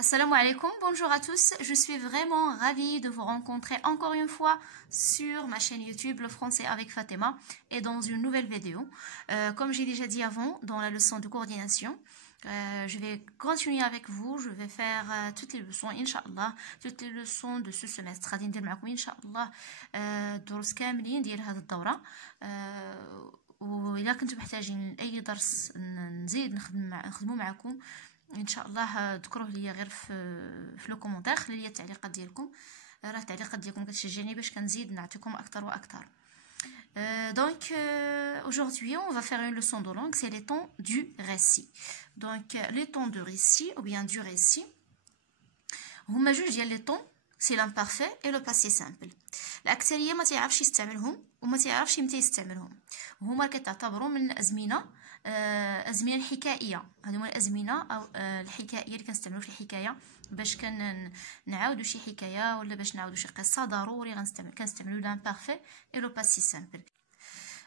Assalamu alaikum, bonjour à tous, je suis vraiment ravie de vous rencontrer encore une fois sur ma chaîne YouTube Le Français avec Fatima et dans une nouvelle vidéo. Comme j'ai déjà dit avant dans la leçon de coordination, je vais continuer avec vous, je vais faire toutes les leçons Inch'Allah, toutes les leçons de ce semestre. غادي ندير معكم Inch'Allah دروس كاملين ديال هذه الدورة. وإلا كنتم محتاجين أي درس نزيد نخدمو معكم ان شاء الله ذكروه ليا غير في لو كومونتير، خلي لي التعليقات ديالكم، راه التعليقات ديالكم كتشجعني باش كنزيد نعطيكم اكثر واكثر. Donc aujourd'hui on va faire une leçon de langue, c'est les temps du récit. Donc les temps de récit ou bien du récit هما جوج ديال لي طون، سي l'imparfait et le passé simple. الأكثرية ما تعرفش يستعملهم وما تعرفش متى يستعملهم، هما كتعتبروا من الأزمنة الأزمنة الحكائية. هادو هما الأزمنة أو الحكائية اللي كنستعملوا في الحكاية باش نعاودوا شي حكاية ولا باش نعاودوا شي قصة، ضروري كنستعملوا l'imparfait et le passé simple.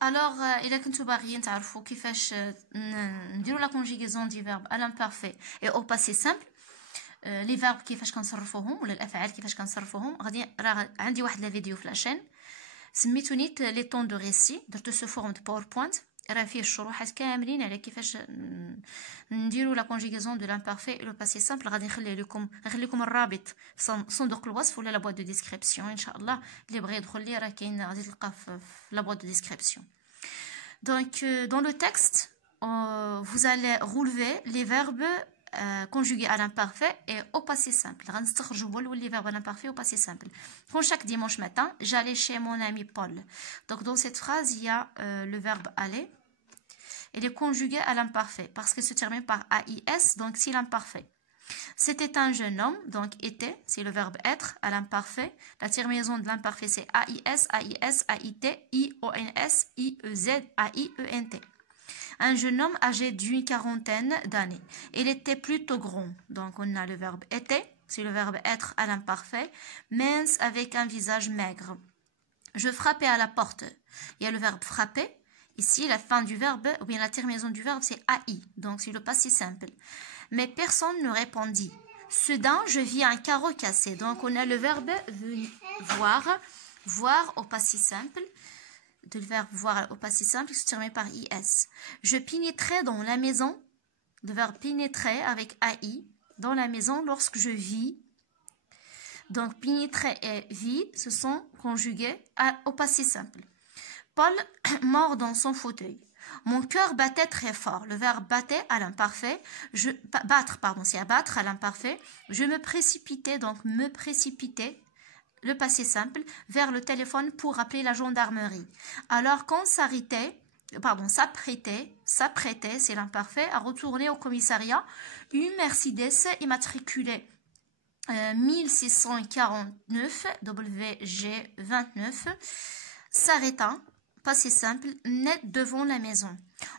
Alors إلا كنتو باغيين تعرفوا كيفاش نديروا لا كونجيغيزون دي فيرب à l'imparfait et au passé simple، لي فيرب كيفاش كنصرفوهم ولا الافعال كيفاش كنصرفوهم، غادي راه عندي واحد لا فيديو في لاشين سميتو نيت لي طون دو ريسي، درتو سو فورم دو باوربوينت، راه فيه الشروحات كاملين على كيفاش نديروا لا كونجيغيزون دو لامبارفي لو باسي سامبل. غادي نخلي لكم الرابط في صندوق الوصف ولا لا بواط دو ديسكريبسيون ان شاء الله، اللي بغى يدخل لي راه كاين غادي تلقاه في لا بواط دو ديسكريبسيون. دونك dans le texte vous allez relever les verbes conjugué à l'imparfait et au passé simple. Les verbes à l'imparfait au passé simple. Quand chaque dimanche matin, j'allais chez mon ami Paul. Donc dans cette phrase, il y a le verbe aller. Il est conjugué à l'imparfait parce qu'il se termine par AIS, donc c'est l'imparfait. C'était un jeune homme, donc était, c'est le verbe être à l'imparfait. La terminaison de l'imparfait, c'est AIS, AIS, AIT, IONS, IEZ, AIENT. Un jeune homme âgé d'une quarantaine d'années. Il était plutôt grand. Donc on a le verbe était, c'est le verbe être à l'imparfait. Mince avec un visage maigre. Je frappais à la porte. Il y a le verbe frapper. Ici, la fin du verbe, ou bien la terminaison du verbe, c'est AI. Donc c'est le passé simple. Mais personne ne répondit. Soudain, je vis un carreau cassé. Donc on a le verbe voir. Voir au passé simple. De le verbe voir au passé simple qui se termine par IS. Je pénétrais dans la maison, le verbe pénétrer avec AI, dans la maison lorsque je vis. Donc pénétrer et vit se sont conjugués au passé simple. Paul mort dans son fauteuil. Mon cœur battait très fort. Le verbe battait à l'imparfait. Battre, pardon, c'est abattre à l'imparfait. Je me précipitais, donc me précipitais, le passé simple, vers le téléphone pour appeler la gendarmerie. Alors quand s'apprêtait, c'est l'imparfait, à retourner au commissariat, une Mercedes immatriculée 1649 WG29 s'arrêta, passé simple, net devant la maison.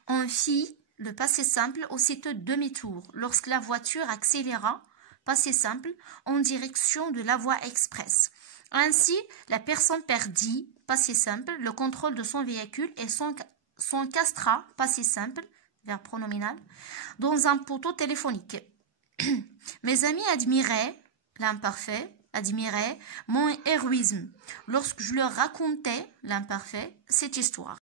On fit le passé simple aussitôt demi-tour lorsque la voiture accéléra, passé simple, en direction de la voie express. Ainsi, la personne perdit, passé simple, le contrôle de son véhicule et s'encastra, passé simple, verbe pronominal, dans un poteau téléphonique. Mes amis admiraient, l'imparfait, admiraient mon héroïsme lorsque je leur racontais, l'imparfait, cette histoire.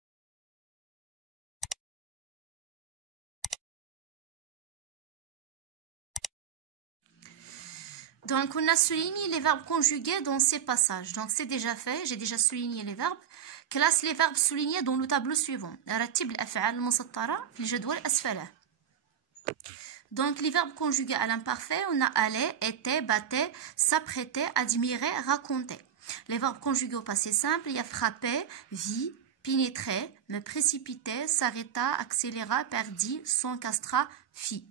Donc, on a souligné les verbes conjugués dans ces passages. Donc, c'est déjà fait. J'ai déjà souligné les verbes. Classe les verbes soulignés dans le tableau suivant. رتب الأفعال المسطرة في الجدول أسفله. Donc, les verbes conjugués à l'imparfait, on a aller, était, battait, s'apprêtait, admirer, raconter. Les verbes conjugués au passé simple, il y a frapper, vit, pénétrer, me précipiter, s'arrêta, accéléra, perdit, s'encastra, fit.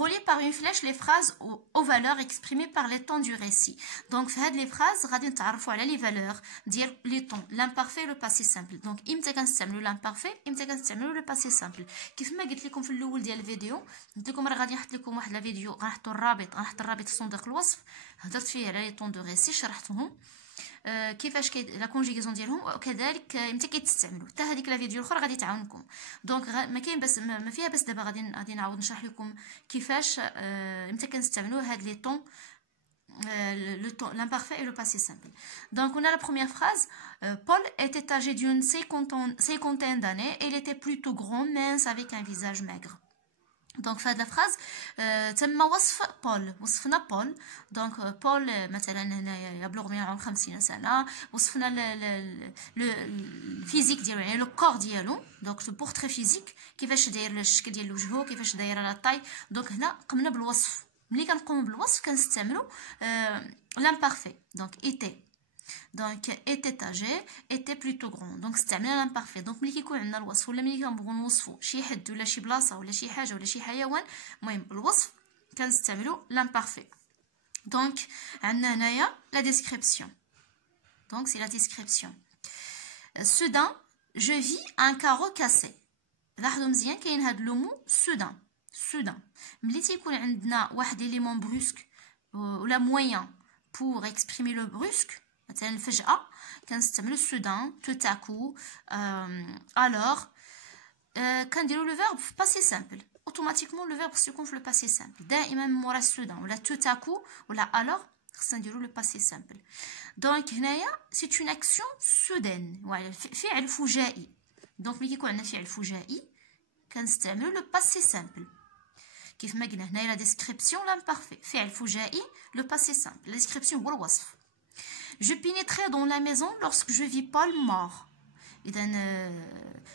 Relier par une flèche les phrases aux valeurs exprimées par les temps du récit. Donc في هاد les phrases غادي نتعرفوا على les valeurs ديال les temps l'imparfait et le passé simple. Donc امتى كنستعملوا l'imparfait امتى كنستعملوا le passé simple. كيف ما قلت لكم في الاول ديال الفيديو، قلت لكم راه غادي نحط لكم واحد الفيديو، غنحط الرابط في صندوق الوصف، هضرت فيه على les temps de récit شرحتهم. كيفاش لا كونجيغاسيون ديالهم، وكذلك امتى كيتستعملوا. حتى هذيك لا فيديو الاخرى غادي تعاونكم. دونك ما كاين بس ما فيها بس. دابا غادي نعاود نشرح لكم كيفاش امتى كنستعملوا هاد لي طون، le temps, l'imparfait et le passé simple. Donc on a la première phrase. Paul était âgé d'une cinquantaine d'années. Il était plutôt grand, mince, avec un visage maigre. دونك في هذه الفراز تم وصف بول، وصفنا بول. دونك بول مثلا هنايا يبلغ من عمر 50 سنه. وصفنا الفيزيك ديالو، يعني لو كور ديالو. دونك لو بورتري فيزيك، كيفاش داير الشكل ديال وجهه، كيفاش دايره لا طاي. دونك هنا قمنا بالوصف. ملي كنقوموا بالوصف كنستعملوا l'imparfait. دونك était. دونك était âgé, était plutôt grand. دونك استعملنا l'imparfait. دونك ملي كيكون عندنا الوصف، ولا ملي كنبغيو نوصفوا شي حد ولا شي بلاصه ولا شي حاجه ولا شي حيوان، المهم الوصف كنستعملوا l'imparfait. دونك عندنا هنايا la description. دونك سي la description. soudain je vis un carreau cassé. لاحظوا مزيان كاين هاد لو مو soudain. soudain ملي تيكون عندنا واحد ليليمون بروسك ولا موين pour exprimer le brusque، مثلا الفجأة، كنستعملو soudain, tout à coup, alors. كنديرو لو فيرب في باسي سامبل. اوتوماتيكمون لو فيرب خصو يكون في لو باسي سامبل دائما مورا soudain ولا tout à coup ولا alors خصنا نديرو لو باسي سامبل. دونك هنايا سي اون اكسيون سودين، فعل فجائي. دونك ملي كيكون عندنا فعل فجائي كنستعملو لو باسي سامبل. كيف ما قلنا هنايا لا ديسكريبسيون لامبارفي، فعل فجائي لو باسي سامبل. لا ديسكريبسيون هو الوصف. Je pénétrais dans la maison lorsque je vis Paul mort. إذا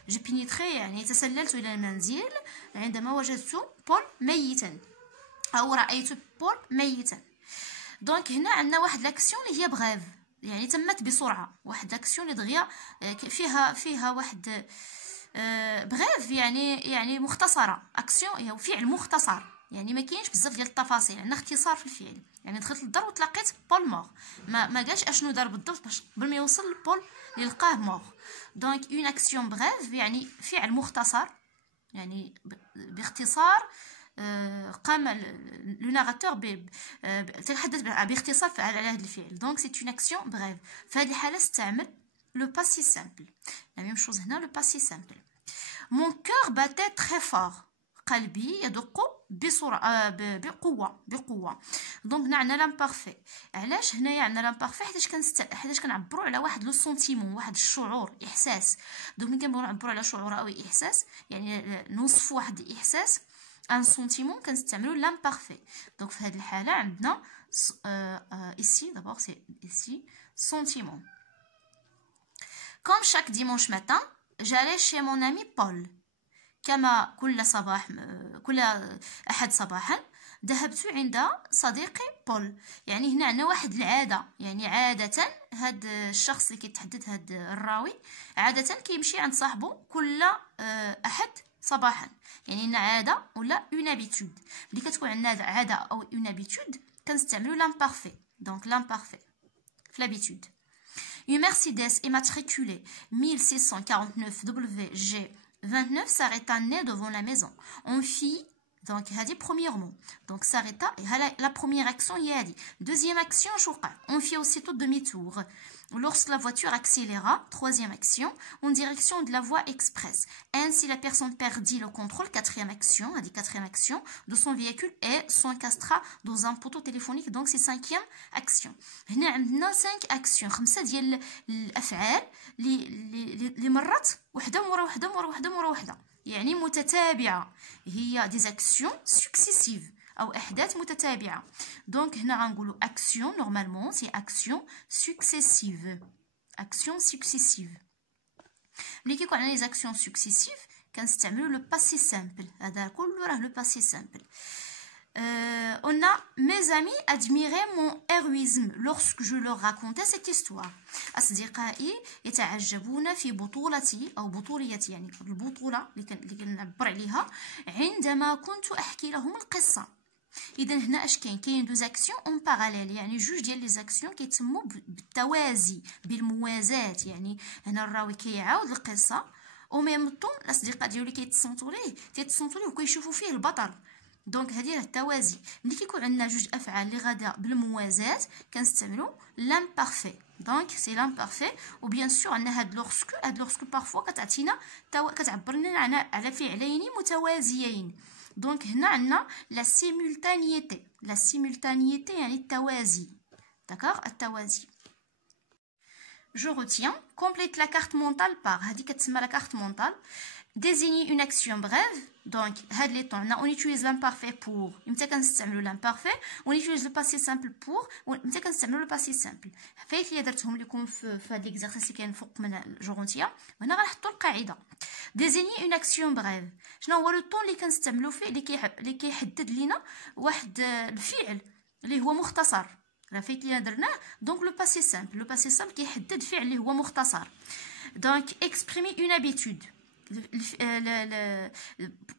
je pénétrais يعني تسللت إلى المنزل عندما وجدت بول ميتا، أو رأيت بول ميتا. دونك هنا عندنا واحد لاكسيون اللي هي بغيف، يعني تمت بسرعة. واحد لاكسيون اللي دغيا فيها واحد بغيف، يعني مختصرة. اكسيون هي فعل مختصر، يعني ما كاينش بزاف ديال التفاصيل، عندنا اختصار في الفعل. يعني دخلت للدار وتلقيت بول مور، ما قالش اشنو دار بالضبط باش قبل ما يوصل لبول اللي لقاه مور. دونك اون اكسيون بغيف يعني فعل مختصر، يعني باختصار قام لو ناراتور تحدث باختصار على هذا الفعل. دونك سي اون اكسيون بغيف. في هذه الحاله استعمل لو باسي سامبل. لا ميم شوز هنا لو باسي سامبل. مون كور باتي تري فور، قلبي يدق بسرعه بقوه. دونك هنا عندنا لامبارفي. علاش هنايا عندنا لامبارفي؟ حيتاش كنعبروا على واحد لو سونتيمون، واحد الشعور، احساس. دونك ملي كنبغيو نعبروا على شعور او احساس، يعني نوصفوا واحد الاحساس، ان سونتيمون، كنستعملوا لامبارفي. دونك في هذه الحاله عندنا ici d'abord c'est ici sentiment. Comme chaque dimanche matin j'allais chez mon ami Paul. كما كل أحد صباحا ذهبت عند صديقي بول. يعني هنا عندنا واحد العادة، يعني عادة هاد الشخص اللي كيتحدث هاد الراوي عادة كيمشي عند صاحبه كل أحد صباحا. يعني هنا عادة ولا اون هابيتود. ملي كتكون عندنا عادة أو اون هابيتود كنستعملو لامبارفي. دونك لامبارفي في لابيتود. Une Mercedes immatriculée 1649 WG 29 s'arrêta net devant la maison. On fit donc هذه premier mot. Donc s'arrêta la première action هي هذه. Deuxième action شو وقع؟ On fit aussitôt demi-tour. Lorsque la voiture accéléra, troisième action, en direction de la voie express. Ainsi, la personne perdit le contrôle, quatrième action de son véhicule et s'encastra dans un poteau téléphonique. Donc, c'est cinquième action. هنا عندنا 5 actions، 5 ديال الأفعال اللي مرات وحدة مورا وحدة مورا وحدة مورا وحدة، يعني متتابعة. هي des actions successives أو أحداث متتابعة. دونك هنا غنقولو action normalement c'est action successive. ملي كيكون عندنا les actions successives كنستعملو لو باسي سامبل. هذا كله راه لو باسي سامبل. On a mes amis admiraient mon héroïsme lorsque je leur racontais cette histoire. أصدقائي يتعجبون في بطولتي أو بطوليتي، يعني البطولة اللي كنعبر عليها عندما كنت أحكي لهم القصة. إذا هنا اش كاين دو زاكسيون اون باراليل، يعني جوج ديال لي زاكسيون كيتسموا بالتوازي، بالموازاة. يعني هنا الراوي كيعاود القصة، او ميم طون الاصدقاء ديالو اللي كيتصنتوا ليه وكيشوفوا فيه البطل. دونك هذه راه التوازي. ملي كيكون عندنا جوج افعال اللي غادا بالموازاه كنستعملوا لامبارفي. دونك سي لامبارفي. وبيان سور عندنا هاد لوغسكو بارفوا كتعطينا كتعبر لنا على فعلين متوازيين. دونك هنا عندنا لا سيمultanéité. لا سيمultanéité يعني التوازي. داكوغ التوازي. Je retiens. Complète la carte mentale par. هذه كتسمى la carte mentale. Désigner une action brève. Donc, هاد les temps, on utilise l'imparfait pour. متى كنستعملوا l'imparfait. On utilise le passé simple pour. متى كنستعملوا le passé simple. فايت اللي درتهم لكم في هاد ليكزارسيس اللي كاين فوق من جورونتيا. هنا غنحطوا القاعده. Désigner une action brève. شنو هو لو طون اللي كنستعملوا فيه اللي كيحدد لينا واحد الفعل اللي هو مختصر. فايت اللي درناه. دونك لو باسي سامبل. لو باسي سامبل كيحدد فعل اللي هو مختصر. دونك exprimer une habitude.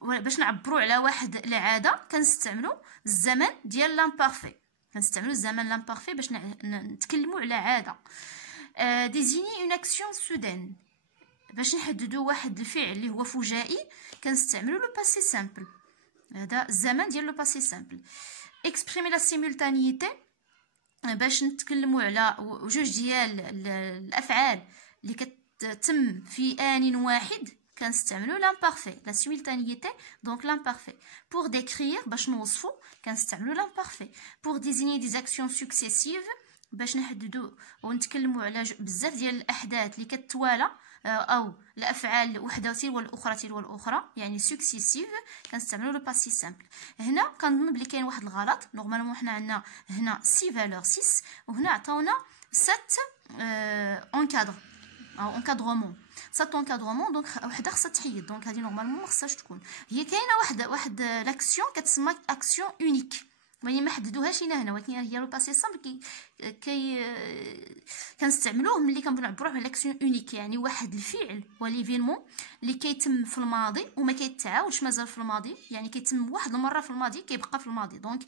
باش نعبروا على واحد العاده كنستعملوا الزمن ديال لامبارفي. كنستعملوا الزمن لامبارفي باش نتكلموا على عاده. désigner une action soudaine. باش نحددوا واحد الفعل اللي هو فجائي كنستعملوا لو باسي سامبل. هذا الزمن ديال لو باسي سامبل. exprimer la simultanéité. باش نتكلموا على جوج ديال الافعال اللي كتتم في آن واحد كنستعملوا l'imparfait. La simultanéité donc l'imparfait. Pour décrire باش نوصفوا كنستعملوا l'imparfait. Pour désigner des actions successives باش نحددوا ونتكلموا على بزاف ديال الاحداث اللي كتوالى او الافعال وحده تلو الاخرى تلو الاخرى يعني سكسيسيف كنستعملوا لو باسي سامبل. هنا كنظن بلي كاين واحد الغلط. نورمالمون حنا عندنا هنا 6 فالور 6 وهنا عطاونا 7 اونكادر او انكادرومون. 7 انكادرومون دونك وحده خصها تحيد. دونك هذه نورمالمون ما خصهاش تكون. هي كاينه واحد لاكسيون كتسمى اكسيون اونيك. يعني ما حددوهاش هنا ولكن هي لو باسي سامبل كنستعملوه ملي كنبغيو نعبروا على لاكسيون اونيك يعني واحد الفعل وليفينمون اللي كيتم في الماضي وما كيتعاودش مازال في الماضي يعني كيتم واحد المره في الماضي كيبقى في الماضي. دونك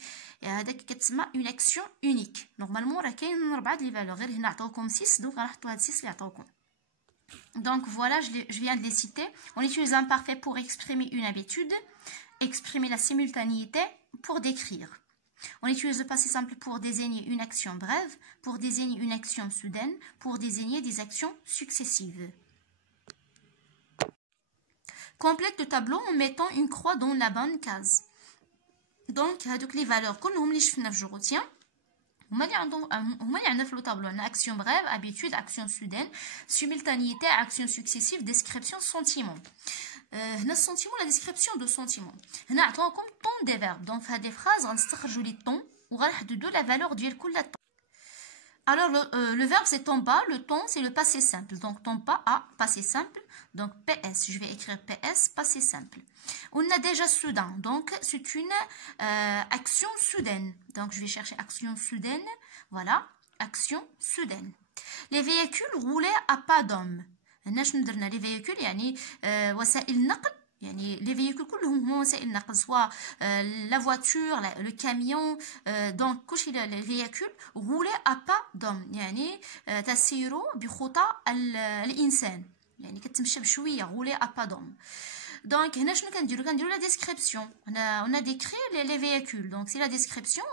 هذاك كتسمى اون اكسيون اونيك. نورمالمون راه كاين 4 لي فالور غير هنا عطاوكم 6 دونك غنحطوا هاد 6 اللي عطاوكم. Donc voilà, je viens de les citer. On utilise l'imparfait pour exprimer une habitude, exprimer la simultanéité pour décrire. On utilise le passé simple pour désigner une action brève, pour désigner une action soudaine, pour désigner des actions successives. Complète le tableau en mettant une croix dans la bonne case. Donc, les valeurs كلهم اللي شفنا في جوغوتيان هما اللي عندنا في لو طابلو. عندنا action brève, habitude, action soudaine, simultanéité, action successive, description, sentiment. هنا السونتيمون لا ديسكريبسيون دو سونتيمون. هنا عطاوكم طون دي فيرب. دونك في هاد لي فراز غنستخرجوا لي طون وغنحددوا لا فالور ديال كل طون. Alors le verbe c'est ton pas, le ton c'est le passé simple. Donc ton pas a passé simple. Donc PS, je vais écrire PS, passé simple. On a déjà soudain. Donc c'est une action soudaine. Donc je vais chercher action soudaine. Voilà, action soudaine. Les véhicules roulaient à pas d'homme. هنا شنو درنا لي فييكول يعني وسائل النقل يعني لي فييكول كلهم هما وسائل النقل سواء لا فواتور لو كاميون. دونك كلشي لي فييكول غولي ا با دوم يعني تسير بخطى الانسان يعني كتمشى بشويه غولي ا با دوم. دونك هنا شنو كنديروا لا ديسكريبسيون. هنا ديكري لي فييكول. دونك سي لا ديسكريبسيون.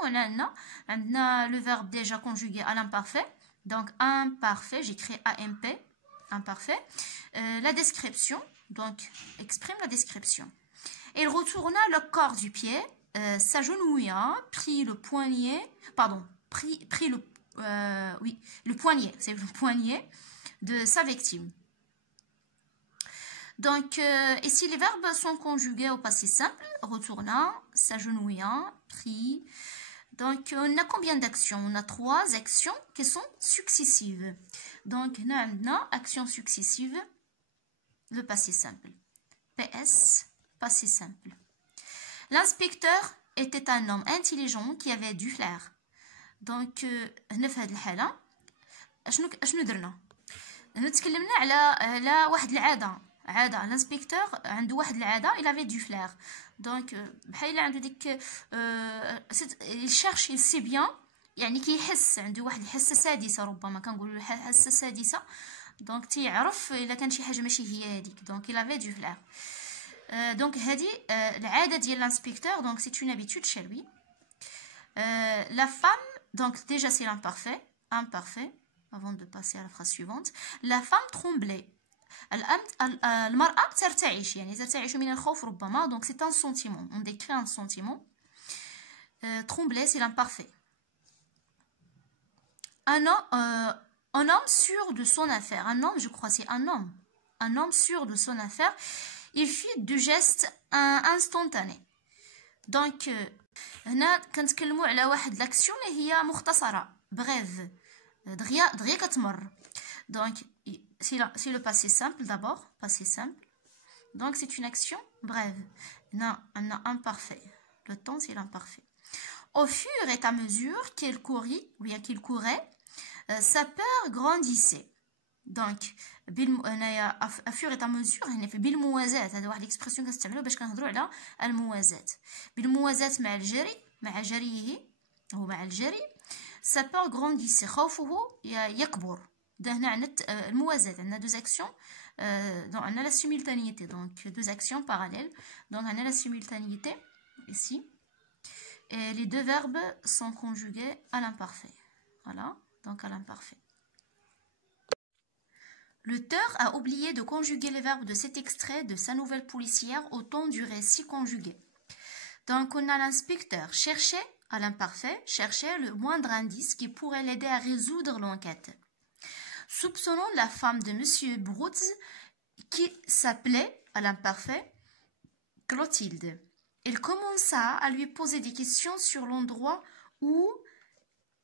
عندنا لو فيرب ديجا كونجوغي ا l'imparfait. Donc imparfait, j'écris AMP imparfait. La description, donc exprime la description. Il retourna le corps du pied, s'agenouilla, prit le poignet, pardon, prit le poignet, c'est le poignet de sa victime. Donc ici les verbes sont conjugués au passé simple, retourna, s'agenouilla, prit. Donc on a combien d'actions? On a 3 actions qui sont successives. Donc on a action successive, le passé simple. PS, passé simple. L'inspecteur était un homme intelligent qui avait du flair. Donc هنا في هذه الحالة شنو درنا؟ تكلمنا على واحد العادة. الانسبكتور عنده واحد العادة il avait du flair. دونك بحال عنده ديك الشيرش سي بيان يعني كيحس عنده واحد الحاسه سادسه ربما كنقولوا الحاسه سادسه. دونك تيعرف الا كان شي حاجه ماشي هي هذيك. دونك il avait du flair. Donc هذه العادة ديال l'inspecteur, donc c'est une habitude chez lui. La femme, donc déjà c'est l'imparfait, imparfait, avant de passer à la phrase suivante. La femme tremblait. المرأة ترتعش, يعني ترتعش من الخوف ربما, donc c'est un sentiment, on décrit un sentiment. Trembler, c'est l'imparfait. Un homme sûr de son affaire. Un homme, je crois, c'est un homme. Un homme sûr de son affaire. Il fit du geste instantané. Donc, هنا كنتكلموا على واحد l'action اللي هي مختصرة, brève, دغيا كتمر. Donc, c'est le passé simple d'abord, passé simple. Donc, c'est une action brève. Non, un imparfait. Le temps, c'est l'imparfait. Au fur et à mesure qu'il courait, ou bien qu'il courait, sa peur grandissait. Donc, à fur et à mesure, هنا في بالموازات, هذا واحد l'expression كنستعملوها باش كنهضروا على الموازات. بالموازات مع الجري, مع جريه أو مع الجري, sa peur grandissait, خوفه يكبر. هنا عندنا الموازات, عندنا deux actions, donc on a la simultanéité, donc deux actions parallèles. Donc on a la simultanéité ici. Et les deux verbes sont conjugués à l'imparfait. Voilà, donc à l'imparfait. L'auteur a oublié de conjuguer les verbes de cet extrait de sa nouvelle policière au temps du récit conjugué. Donc on a l'inspecteur cherchait, à l'imparfait, cherchait le moindre indice qui pourrait l'aider à résoudre l'enquête. Soupçonnons la femme de Monsieur Brutz qui s'appelait, à l'imparfait, Clotilde. Il commença à lui poser des questions sur l'endroit où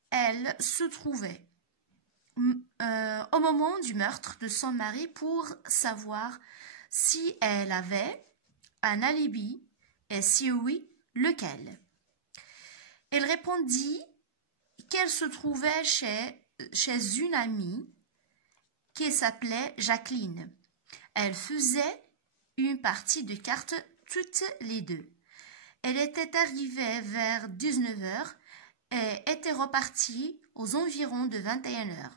elle se trouvait au moment du meurtre de son mari pour savoir si elle avait un alibi et si oui, lequel. Elle répondit qu'elle se trouvait chez une amie qui s'appelait Jacqueline. Elle faisait une partie de cartes toutes les deux. Elle était arrivée vers 19h et était repartie aux environs de 21h.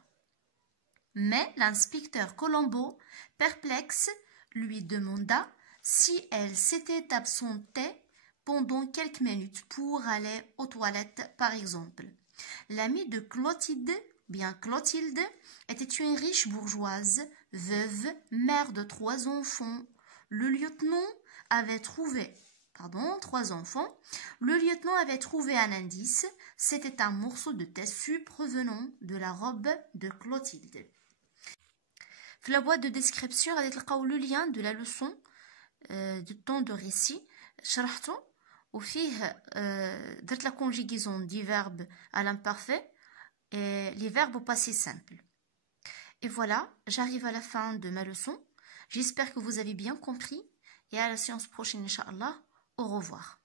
Mais l'inspecteur Colombo, perplexe, lui demanda si elle s'était absentée pendant quelques minutes pour aller aux toilettes, par exemple. L'amie de Clotilde, était une riche bourgeoise, veuve, mère de 3 enfants. Le lieutenant avait trouvé 3 enfants. Le lieutenant avait trouvé un indice. C'était un morceau de tissu provenant de la robe de Clotilde. في la boîte de description غادي تلقاو le lien de la leçon du temps de récit شرحته وفيه درت la conjugaison des verbes à l'imparfait et les verbes au passé simple. Et voilà, j'arrive à la fin de ma leçon. J'espère que vous avez bien compris et à la séance prochaine, Inch'Allah. Au revoir.